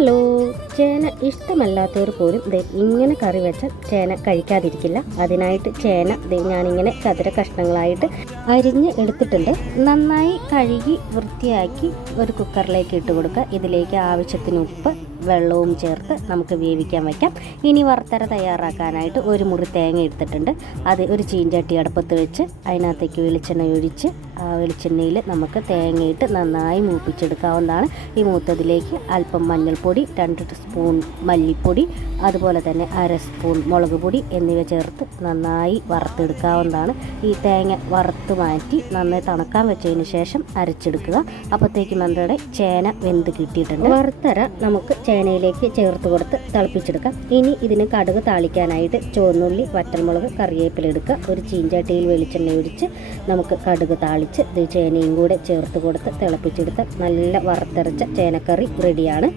Hello, ചേന ഇഷ്ടമല്ലാത്തവർ പോലും ഇങ്ങനെ കറി വെച്ചാൽ ചേന കഴിക്കാതിരിക്കില്ല. അതിനായിട്ട് ചേന ഞാനിങ്ങനെ ചതുര കഷ്ണങ്ങളായിട്ട് അരിഞ്ഞ് എടുത്തിട്ടുണ്ട്. നന്നായി കഴുകി വൃത്തിയാക്കി ഒരു കുക്കറിലേക്ക് ഇട്ട് കൊടുക്കുക. ഇതിലേക്ക് ആവശ്യത്തിന് ഉപ്പ് വെള്ളവും ചേർത്ത് നമുക്ക് വേവിക്കാൻ വയ്ക്കാം. ഇനി വറുത്തര തയ്യാറാക്കാനായിട്ട് ഒരു മുറി തേങ്ങ എടുത്തിട്ടുണ്ട്. അത് ഒരു ചീഞ്ചട്ടി അടുപ്പത്ത് വെച്ച് അതിനകത്തേക്ക് വെളിച്ചെണ്ണ ഒഴിച്ച് ആ വെളിച്ചെണ്ണയിൽ നമുക്ക് തേങ്ങയിട്ട് നന്നായി മൂപ്പിച്ചെടുക്കാവുന്നതാണ്. ഈ മൂത്തതിലേക്ക് അല്പം മഞ്ഞൾപ്പൊടി, 2 സ്പൂൺ മല്ലിപ്പൊടി, അതുപോലെ തന്നെ 1/2 സ്പൂൺ മുളക് പൊടി എന്നിവ ചേർത്ത് നന്നായി വറുത്തെടുക്കാവുന്നതാണ്. ഈ തേങ്ങ വറുത്ത് മാറ്റി നന്നായി തണുക്കാൻ വെച്ചതിന് ശേഷം അരച്ചെടുക്കുക. അപ്പോഴത്തേക്കും നമ്മുടെ ചേന വെന്ത് കിട്ടിയിട്ടുണ്ട്. വറുത്തര നമുക്ക് ചേനയിലേക്ക് ചേർത്ത് കൊടുത്ത് തിളപ്പിച്ചെടുക്കാം. ഇനി ഇതിന് കടുക് താളിക്കാനായിട്ട് ചുവന്നുള്ളി, വറ്റൽമുളക്, കറിവേപ്പില എടുക്കുക. ഒരു ചീഞ്ചട്ടിയിൽ വെളിച്ചെണ്ണ ഒഴിച്ച് നമുക്ക് കടുക് താളിച്ച് ചേനയും കൂടെ ചേർത്ത് കൊടുത്ത് തിളപ്പിച്ചെടുത്ത് നല്ല വറുത്തരച്ച ചേനക്കറി റെഡിയാണ്.